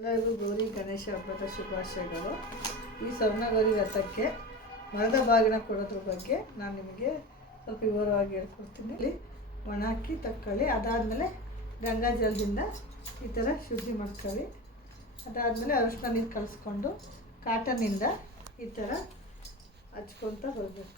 ಎಲ್ಲರಿಗೂ ಗೌರಿ ಗಣೇಶ ಹಬ್ಬದ ಶುಭಾಶಯಗಳು. ಈ ಸ್ವರ್ಣಗೌರಿ ವ್ರತಕ್ಕೆ ಮರದ ಬಾಗಿನ ಕೊಡೋದ್ರ ಬಗ್ಗೆ ನಾನು ನಿಮಗೆ ಸ್ವಲ್ಪ ವಿವರವಾಗಿ ಹೇಳ್ಕೊಡ್ತೀನಿ. ಇಲ್ಲಿ ಒಣ ಅಕ್ಕಿ ತಕ್ಕೊಳ್ಳಿ. ಅದಾದಮೇಲೆ ಗಂಗಾ ಜಲದಿಂದ ಈ ಥರ ಶುದ್ಧಿ ಮಾಡ್ಕೊಳ್ಳಿ. ಅದಾದಮೇಲೆ ಅರಿಶಿನ ನೀರು ಕಲಿಸ್ಕೊಂಡು ಕಾಟನ್ನಿಂದ ಈ ಥರ ಹಚ್ಕೊತ ಬರಬೇಕು.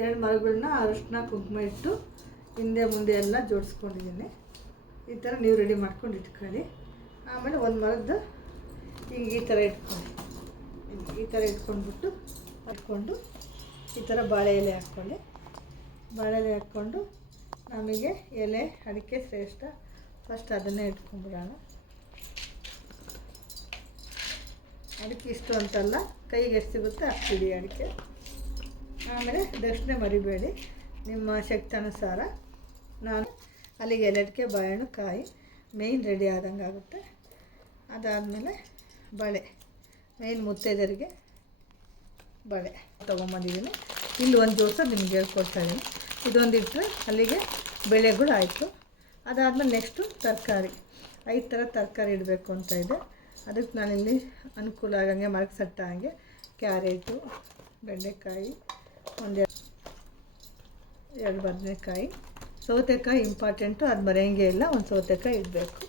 ಎರಡು ಮರಗಳನ್ನ ಅರಿಶಿನ ಕುಂಕುಮ ಇಟ್ಟು ಹಿಂದೆ ಮುಂದೆ ಎಲ್ಲ ಜೋಡಿಸ್ಕೊಂಡಿದ್ದೀನಿ. ಈ ಥರ ನೀವು ರೆಡಿ ಮಾಡ್ಕೊಂಡು ಇಟ್ಕೊಳ್ಳಿ. ಆಮೇಲೆ ಒಂದು ಮರದ್ದು ಹಿಂಗೆ ಈ ಥರ ಇಟ್ಕೊಳ್ಳಿ. ಈ ಥರ ಇಟ್ಕೊಂಡು ಈ ಥರ ಬಾಳೆ ಎಲೆ ಹಾಕ್ಕೊಳ್ಳಿ. ಬಾಳೆ ಎಲೆ ಹಾಕ್ಕೊಂಡು ನಮಗೆ ಎಲೆ ಅಡಿಕೆ ಶ್ರೇಷ್ಠ. ಫಸ್ಟ್ ಅದನ್ನೇ ಇಟ್ಕೊಂಡ್ಬಿಡೋಣ. ಅಡಿಕೆ ಇಷ್ಟು ಅಂತಲ್ಲ, ಕೈಗೆ ಎಷ್ಟು ಸಿಗುತ್ತೆ ಅಷ್ಟು ಇಡಿ ಅಡಿಕೆ. ಆಮೇಲೆ ದಕ್ಷಿಣೆ ಮರಿಬೇಡಿ, ನಿಮ್ಮ ಶಕ್ತಿ ಅನುಸಾರ. ನಾನು ಅಲ್ಲಿಗೆ ಎಲೆಡಿಕೆ ಬಾಳೆಹಣ್ಣು ಕಾಯಿ ಮೇಯ್ನ್ ರೆಡಿ ಆದಂಗೆ ಆಗುತ್ತೆ. ಅದಾದಮೇಲೆ ಬಳೆ ಮೇಯ್ನ್ ಮುತ್ತೈದರಿಗೆ ಬಳೆ ತೊಗೊಂಬಂದಿದ್ದೀನಿ. ಇಲ್ಲಿ ಒಂದು ಜೋಡಿಸ ನಿಮ್ಗೆ ಹೇಳ್ಕೊಡ್ತಾಯಿದ್ದೀನಿ. ಇದೊಂದಿಟ್ಟರೆ ಅಲ್ಲಿಗೆ ಬೆಳೆಗಳು ಆಯಿತು. ಅದಾದಮೇಲೆ ನೆಕ್ಸ್ಟು ತರಕಾರಿ 5 ಥರ ತರಕಾರಿ ಇಡಬೇಕು ಅಂತ ಇದೆ. ಅದಕ್ಕೆ ನಾನಿಲ್ಲಿ ಅನುಕೂಲ ಆಗಂಗೆ ಮರಕ್ಕೆ ಸಟ್ಟ ಹಾಗೆ ಕ್ಯಾರೆಟು, ಬೆಂಡೆಕಾಯಿ, ಎರಡು ಬದನೆಕಾಯಿ, ಸೌತೆಕಾಯಿ ಇಂಪಾರ್ಟೆಂಟು, ಅದು ಮರೆಯಂಗೆ ಇಲ್ಲ. ಒಂದು ಸೌತೆಕಾಯಿ ಇಡಬೇಕು.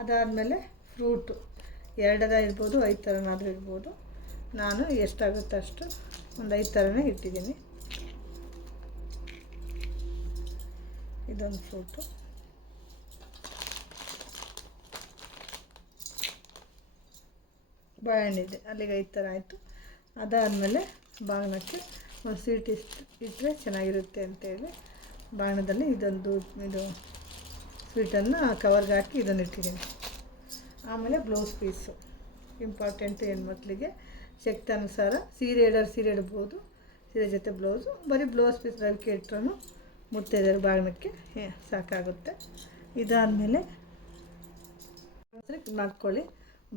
ಅದಾದಮೇಲೆ ಫ್ರೂಟು 2 ಇರ್ಬೋದು, 5 ಥರನಾದರೂ ಇರ್ಬೋದು. ನಾನು ಎಷ್ಟಾಗುತ್ತೆ ಅಷ್ಟು ಒಂದು 5 ಥರನೇ ಇಟ್ಟಿದ್ದೀನಿ. ಇದೊಂದು ಫ್ರೂಟು, ಬಾಳೆಹಣ್ಣಿದೆ, ಅಲ್ಲಿಗೆ 5 ಥರ ಆಯಿತು. ಅದಾದಮೇಲೆ ಬಾಗಿನಕ್ಕೆ ಒಂದು ಸ್ವೀಟ್ ಇಟ್ಟರೆ ಚೆನ್ನಾಗಿರುತ್ತೆ ಅಂತೇಳಿ ಬಾಣದಲ್ಲಿ ಇದು ಸ್ವೀಟನ್ನು ಕವರ್ಗೆ ಹಾಕಿ ಇದನ್ನು ಇಟ್ಟಿದ್ದೀನಿ. ಆಮೇಲೆ ಬ್ಲೌಸ್ ಪೀಸು ಇಂಪಾರ್ಟೆಂಟು. ಹೆಣ್ಮಕ್ಳಿಗೆ ಶಕ್ತಿ ಅನುಸಾರ ಸೀರೆ ಇಡ್ಬೋದು. ಸೀರೆ ಜೊತೆ ಬ್ಲೌಸು, ಬರೀ ಬ್ಲೌಸ್ ಪೀಸ್ ರವಿಕೆ ಇಟ್ಟರೂ ಮುತ್ತೈದೆಯರ ಬಾಗಿನಕ್ಕೆ ಸಾಕಾಗುತ್ತೆ. ಇದಾದಮೇಲೆ ಮಾಡ್ಕೊಳ್ಳಿ.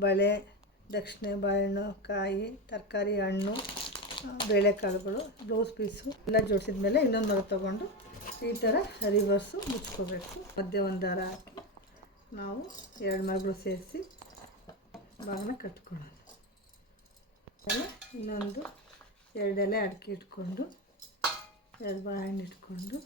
ಬಳೆ, ದಕ್ಷಿಣೆ, ಬಾಳೆಹಣ್ಣು, ಕಾಯಿ, ತರಕಾರಿ, ಹಣ್ಣು, ಬೇಳೆಕಾಳುಗಳು, ಬ್ಲೌಸ್ ಪೀಸು ಎಲ್ಲ ಜೋಡಿಸಿದ ಮೇಲೆ ಇನ್ನೊಂದು ಮರ ತೊಗೊಂಡು ಈ ಥರ ರಿವರ್ಸು ಮುಚ್ಕೋಬೇಕು. ಮಧ್ಯೆ ಒಂದು ದಾರ ಹಾಕಿ ನಾವು 2 ಮರಗಳು ಸೇರಿಸಿ ಬಾಗಿನ ಕಟ್ಕೊಳ್ಳೋದು. ಆಮೇಲೆ ಇನ್ನೊಂದು 2 ಎಲೆ ಅಡಿಕೆ ಇಟ್ಕೊಂಡು 2 ಬಾಳೆಹಣ್ಣು ಇಟ್ಕೊಂಡು